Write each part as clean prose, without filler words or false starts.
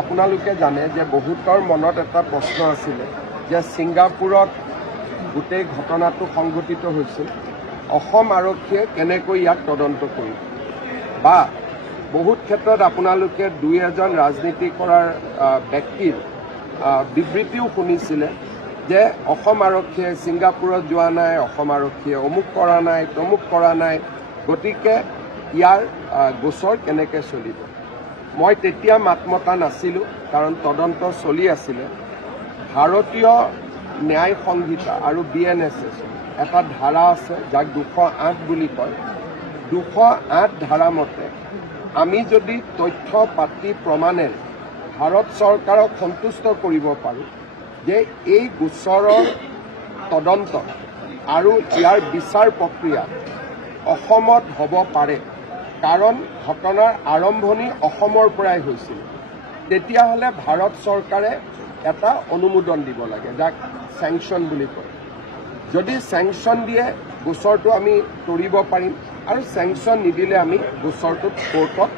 আপোনালোকে জানে যে বহুতৰ মনত এটা প্ৰশ্ন আছিল যে ছিংগাপুৰত গোটেই ঘটনাটো সংঘটিত হৈছিল অসম আৰক্ষীয়ে কেনেকৈ ইয়াক তদন্ত কৰিব বা বহুত ক্ষেত্ৰত আপোনালোকে দুই এজন ৰাজনীতি কৰাৰ ব্যক্তিৰ বিবৃতিও শুনিছিলে যে অসম আৰক্ষীয়ে ছিংগাপুৰত যোৱা নাই, অসম আৰক্ষীয়ে অমুক কৰা নাই, তমুক কৰা নাই, গতিকে ইয়াৰ গোচৰ কেনেকৈ চলিব। মই তেতিয়া মাত মতা নাছিলোঁ কাৰণ তদন্ত চলি আছিলে। ভাৰতীয় ন্যায় সংহিতা আৰু BNSS এটা ধাৰা আছে যাক 208 বুলি কয়। 208 ধাৰা মতে আমি যদি তথ্য পাতি প্ৰমাণেৰে ভাৰত চৰকাৰক সন্তুষ্ট কৰিব পাৰোঁ যে এই গোচৰৰ তদন্ত আৰু ইয়াৰ বিচাৰ প্ৰক্ৰিয়া অসমত হ'ব পাৰে, কাৰণ ঘটনাৰ আৰম্ভণি অসমৰ পৰাই হৈছিল, তেতিয়াহ'লে ভাৰত চৰকাৰে এটা অনুমোদন দিব লাগে যাক চেংচন বুলি কয়। যদি চেংচন দিয়ে গোচৰটো আমি তৰিব পাৰিম আৰু চেংচন নিদিলে আমি গোচৰটো কোৰ্টত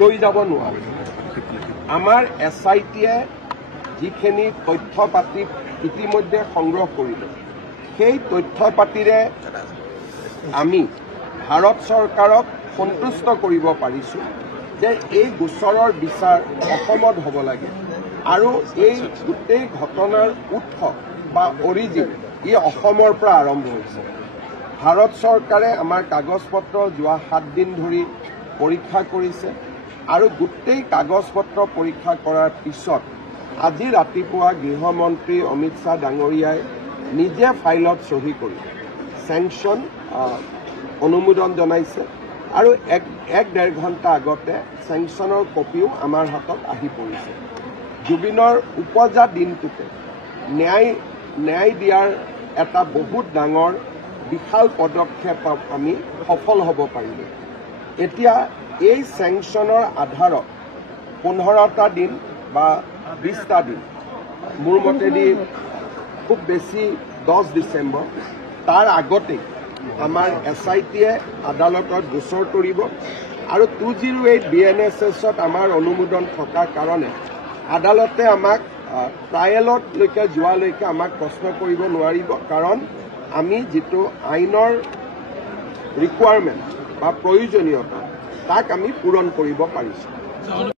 লৈ যাব নোৱাৰিম। আমাৰ SITয়ে যিখিনি তথ্য পাতি ইতিমধ্যে সংগ্ৰহ কৰিলে সেই তথ্য পাতিৰে আমি ভাৰত চৰকাৰক সন্তুষ্ট কৰিব পাৰিছোঁ যে এই গোচৰৰ বিচাৰ অসমত হ'ব লাগে আৰু এই গোটেই ঘটনাৰ উৎস বা অৰিজিন ই অসমৰ পৰা আৰম্ভ হৈছে। ভাৰত চৰকাৰে আমাৰ কাগজ পত্ৰ যোৱা 7 দিন ধৰি পৰীক্ষা কৰিছে আৰু গোটেই কাগজ পত্ৰ পৰীক্ষা কৰাৰ পিছত আজি ৰাতিপুৱা গৃহমন্ত্ৰী অমিত শ্বাহ ডাঙৰীয়াই নিজে ফাইলত চহী কৰি চেংচন অনুমোদন জনাইছে আৰু এক ডেৰ ঘণ্টা আগতে চেংচনৰ কপিও আমাৰ হাতত আহি পৰিছে। জুবিনৰ উপজা দিনটোতে ন্যায় দিয়াৰ এটা বহুত ডাঙৰ বিশাল পদক্ষেপত আমি সফল হ'ব পাৰিলোঁ। এতিয়া এই চেংচনৰ আধাৰত 15টা দিন বা 20টা দিন, মোৰ মতেদি খুব বেছি 10 ডিচেম্বৰ তাৰ আগতেই আমাৰ SITয়ে আদালতত গোচৰ তৰিব আৰু 208 BNSSত আমাৰ অনুমোদন থকাৰ কাৰণে আদালতে আমাক ট্ৰায়েললৈকে যোৱালৈকে আমাক প্ৰশ্ন কৰিব নোৱাৰিব, কাৰণ আমি যিটো আইনৰ ৰিকুৱাৰমেণ্ট বা প্ৰয়োজনীয়তা তাক আমি পূৰণ কৰিব পাৰিছোঁ।